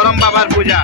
করম বাবার পূজা।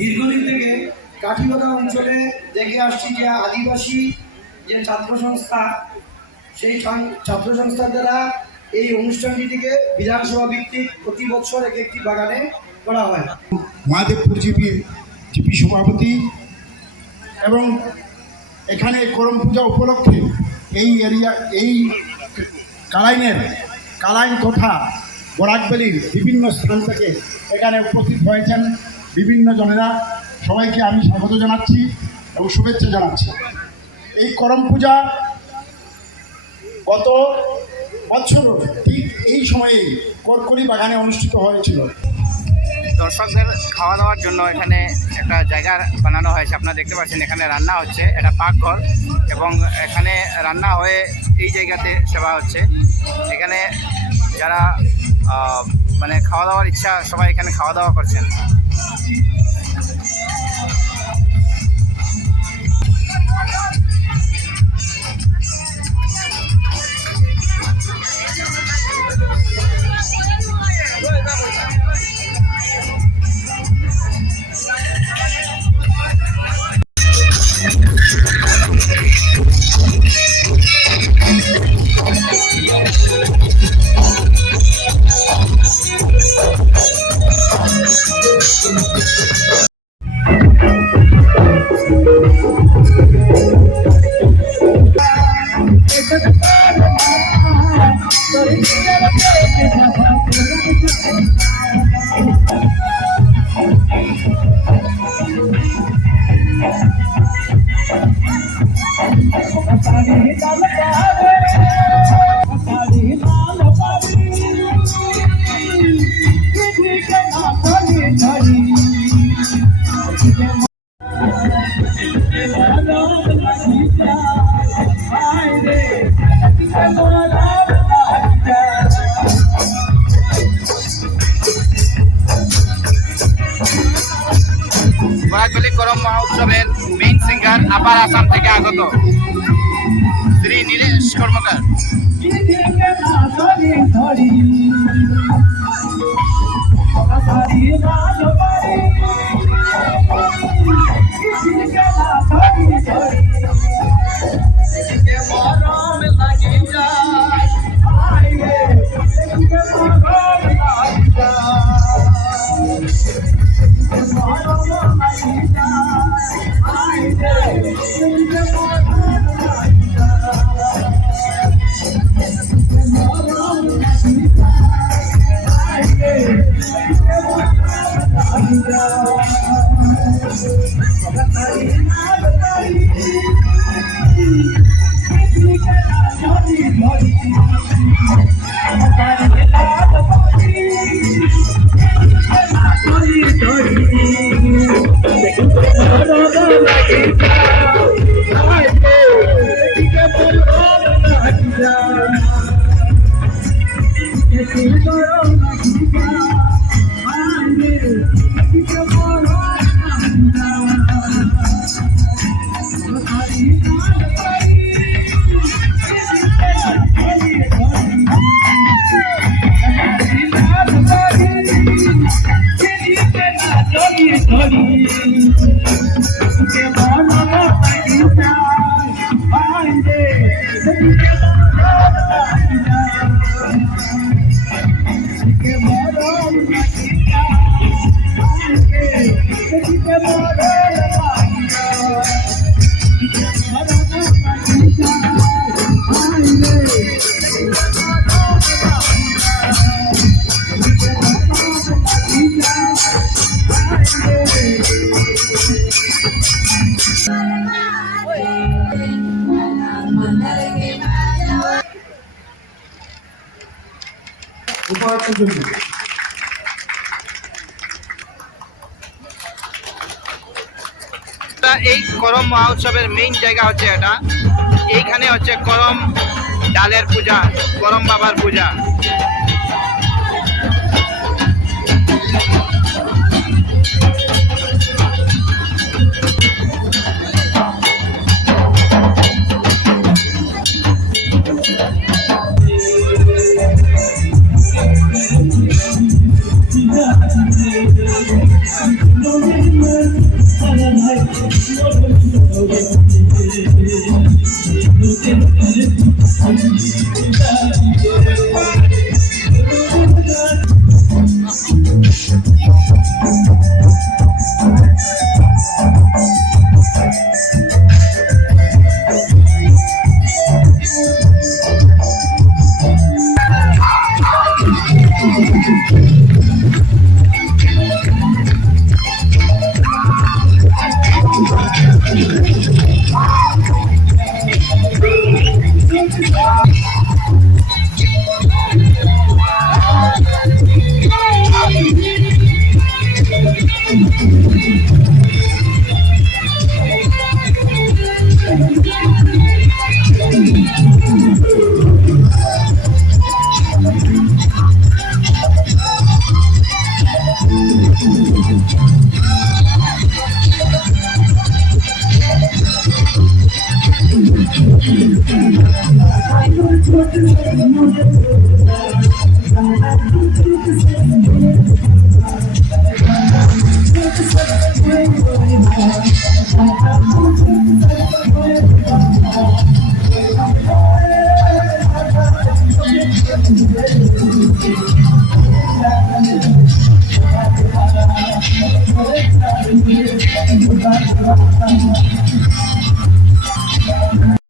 দীর্ঘদিন থেকে কাঠিগড়া অঞ্চলে দেখে আসছি যে আদিবাসী যে ছাত্র সংস্থা, সেই ছাত্র সংস্থার দ্বারা এই অনুষ্ঠানটিকে বিধানসভা ভিত্তিক প্রতি বছর একটি বাগানে করা হয়। মহাদেবপুর জিপি সভাপতি এবং এখানে করম পূজা উপলক্ষে এই কালাইন তথা বরাকবেলির বিভিন্ন স্থান থেকে এখানে উপস্থিত হয়েছেন বিভিন্ন জনেরা। সবাইকে আমি স্বাগত জানাচ্ছি এবং শুভেচ্ছা জানাচ্ছি। এই করম পূজা গত বছর ঠিক এই সময়ে করকরি বাগানে অনুষ্ঠিত হয়েছিল। দর্শকদের খাওয়া দাওয়ার জন্য এখানে একটা জায়গা বানানো হয়েছে। আপনারা দেখতে পাচ্ছেন এখানে রান্না হচ্ছে, এটা পাকঘর, এবং এখানে রান্না হয়ে এই জায়গাতে সেবা হচ্ছে। এখানে যারা মানে খাওয়া দাওয়ার ইচ্ছা সবাই এখানে খাওয়া দাওয়া করছেন। বরাকবেলি করম মহোৎসবের মেইন সিঙ্গার আপার আসাম থেকে আগত শ্রী নীলেশ কর্মকার। উপহারের জন্য এই করম মহোৎসবের মেইন জায়গা হচ্ছে এটা। এইখানে হচ্ছে করম ডালের পূজা, করম বাবার পূজা।